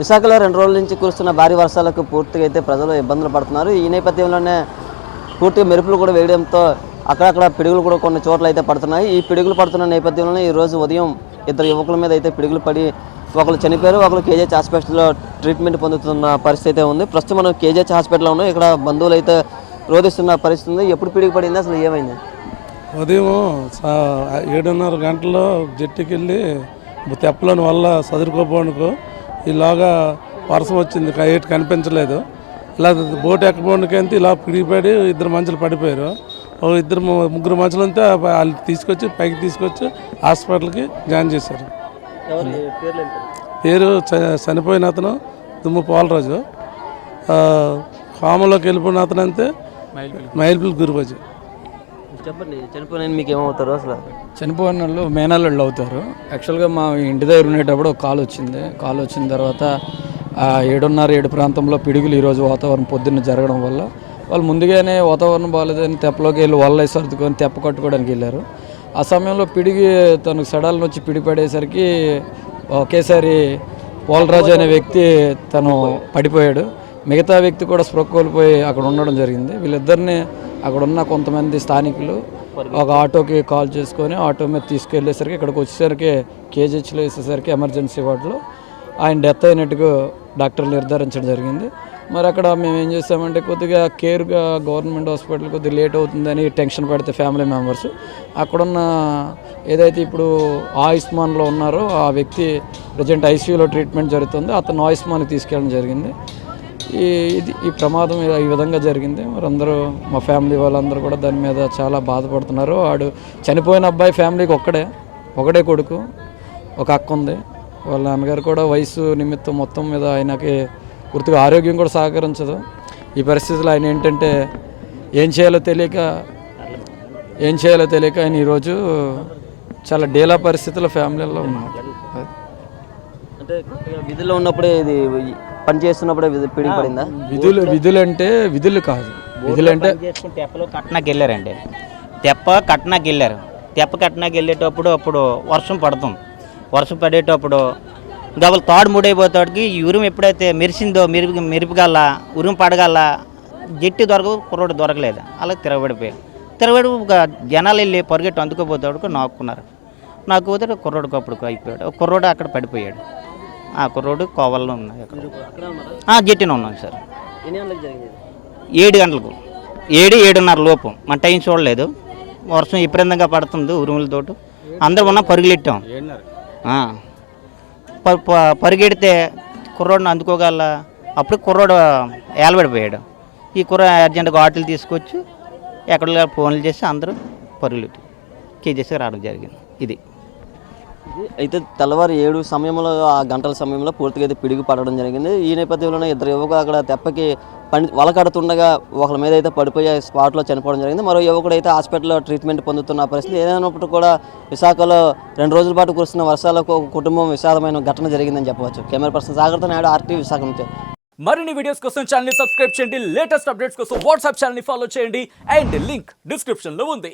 విశాఖలో 2 రోజుల నుంచి కురుస్తున్న భారీ వర్షాలకు పూర్తిగా అయితే ప్రజలు ఇబ్బందులు పడుతున్నారు. ఈ నేపథ్యంలోనే పూర్తిగా మెరుపులు కూడా వేయడంతో అక్కడక్కడ పిడుగులు కూడా కొన్ని చోట్ల అయితే పడుతున్నాయి. ఈ పిడుగులు పడుతున్న నేపథ్యంలోనే ఈరోజు ఉదయం 2 యువకుల మీద అయితే పిడుగులు పడి ఒకరు చనిపోయారు, ఒకరు కేజీహెచ్ హాస్పిటల్లో ట్రీట్మెంట్ పొందుతున్న పరిస్థితి అయితే ఉంది. ప్రస్తుతం మనం కేజీహెచ్ హాస్పిటల్లో ఉన్నాం. ఇక్కడ బంధువులు అయితే రోధిస్తున్న పరిస్థితి ఉంది. ఎప్పుడు పిడుగు పడింది, అసలు ఏమైంది? ఉదయం 7:30 గంటల్లో జట్టుకి వెళ్ళి తెప్పలోని వల్ల చదువుకోపోనుకు ఇలాగా వర్షం వచ్చింది, ఏటు కనిపించలేదు. ఇలా బోట్ ఎక్కబోనికంతే ఇలా పిడిగిపడి 2 మనుషులు పడిపోయారు. ముగ్గురు మనుషులు అంతా వాళ్ళు తీసుకొచ్చి పైకి తీసుకొచ్చి హాస్పిటల్కి జాయిన్ చేశారు. పేరు చనిపోయిన అతను దుమ్ము పోలరాజు, కామంలోకి వెళ్ళిపోయిన అతను అంతే మైల్పిల్ గురుబాజు. చెప్పండి, చనిపోయిన మీకు ఏమవుతారు? అసలు చనిపోయిన వాళ్ళు మేనల్లుళ్ళు అవుతారు. యాక్చువల్గా మా ఇంటి దగ్గర ఉండేటప్పుడు ఒక కాల్ వచ్చిన తర్వాత 7:30 ప్రాంతంలో పిడుగులు ఈరోజు వాతావరణం పొద్దున్న జరగడం వల్ల వాళ్ళు ముందుగానే వాతావరణం బాగాలేదని తెప్పలోకి వెళ్ళి వల్ల సర్దుకొని తెప్ప కట్టుకోవడానికి వెళ్ళారు. ఆ సమయంలో పిడిగి తనకు సడాలను వచ్చి పిడిపడేసరికి ఒకేసారి పోలరాజు అనే వ్యక్తి తను పడిపోయాడు. మిగతా వ్యక్తి కూడా స్పృహ కోల్పోయి అక్కడ ఉండడం జరిగింది. వీళ్ళిద్దరిని అక్కడ ఉన్న కొంతమంది స్థానికులు ఒక ఆటోకి కాల్ చేసుకొని ఆటో మీద తీసుకెళ్ళేసరికి ఇక్కడికి వచ్చేసరికి కేజీహెచ్లో వేసేసరికి ఎమర్జెన్సీ వార్డులో ఆయన డెత్ అయినట్టుగా డాక్టర్లు నిర్ధారించడం జరిగింది. మరి అక్కడ మేము ఏం చేసామంటే కొద్దిగా కేర్గా గవర్నమెంట్ హాస్పిటల్ కొద్దిగా లేట్ అవుతుందని టెన్షన్ పడితే ఫ్యామిలీ మెంబర్స్ అక్కడున్న ఏదైతే ఇప్పుడు ఆయుష్మాన్లో ఉన్నారో ఆ వ్యక్తి ప్రజెంట్ ఐసీయూలో ట్రీట్మెంట్ జరుగుతుంది, అతను ఆయుష్మాన్కి తీసుకెళ్ళడం జరిగింది. ఈ ప్రమాదం ఈ విధంగా జరిగింది. మరి అందరూ మా ఫ్యామిలీ వాళ్ళందరూ కూడా దాని మీద చాలా బాధపడుతున్నారు. వాడు చనిపోయిన అబ్బాయి ఫ్యామిలీకి ఒకడే కొడుకు, ఒక అక్క ఉంది. వాళ్ళ నాన్నగారు కూడా వయసు నిమిత్తం మొత్తం మీద ఆయనకి పూర్తిగా ఆరోగ్యం కూడా సహకరించదు. ఈ పరిస్థితుల్లో ఆయన ఏంటంటే ఏం చేయాలో తెలియక ఆయన ఈరోజు చాలా డేలా పరిస్థితుల్లో ఫ్యామిలీలో ఉన్నాడు. అంటే విధుల్లో ఉన్నప్పుడే ఇది పని చేస్తున్నప్పుడే పిడిగి పడిందా? విధులు కాదు, విధులంటే తెప్పలో కట్నాకి వెళ్ళారండి. తెప్ప కట్నాకి వెళ్ళేటప్పుడు అప్పుడు వర్షం పడేటప్పుడు గబలు తాడు ముడైపోతాడికి ఈ ఉరుము ఎప్పుడైతే మెరిసిందో మెరుపుగల్ల ఉరుము పడగల జట్టి కుర్రోడు దొరకలేదు. అలా తిరగబడి జనాలు వెళ్ళి పరిగెట్టు అందుకోపోతాడు నాకున్నారు. పోతే కుర్రోడికి అప్పుడు అయిపోయాడు. కుర్రోడు అక్కడ పడిపోయాడు. ఆ కుర్రోడు కోవల్లో ఉన్నాయి. జట్టిన ఉన్నాను సార్. 7 గంటలకు 7:30 లోపు మన టైం చూడలేదు. వర్షం విపరీతంగా పడుతుంది ఉరుములతోటి. అందరూ ఉన్న పరుగులెట్టాం. పరిగెడితే కుర్రోడిని అందుకోగల అప్పుడు కుర్రోడు ఏలబడిపోయాడు. ఈ కుర్ర అర్జెంటుగా ఆటోలు తీసుకొచ్చి ఎక్కడ ఫోన్లు చేసి అందరూ పరుగులెట్టి కేజీఎస్కి రావడం జరిగింది. ఇది అయితే తెల్లవారు 7 సమయంలో ఆ గంటల సమయంలో పూర్తిగా అయితే పిడుగు పడడం జరిగింది. ఈ నేపథ్యంలోనే 2 యువకులు అక్కడ తెప్పకి వలకడుతుండగా ఒకరి మీద అయితే పడిపోయి స్పాట్లో చనిపోవడం జరిగింది. మరో యువకుడు అయితే హాస్పిటల్లో ట్రీట్మెంట్ పొందుతున్న పరిస్థితి. ఏదైనప్పుడు కూడా విశాఖలో 2 రోజుల పాటు కురుస్తున్న వర్షాలకు ఒక కుటుంబం విషాదమైన ఘటన జరిగిందని చెప్పవచ్చు. కెమెరా పర్సన్ సాగర్తో నాయుడు, RTV విశాఖ నుంచి. మరిన్ని వీడియోస్ కోసం ఛానల్ ని సబ్స్క్రైబ్ చేయండి. లేటెస్ట్ అప్డేట్స్ కోసం వాట్సాప్ ఛానల్ ని ఫాలో చేయండి. అండ్ లింక్ డిస్క్రిప్షన్ లో ఉంది.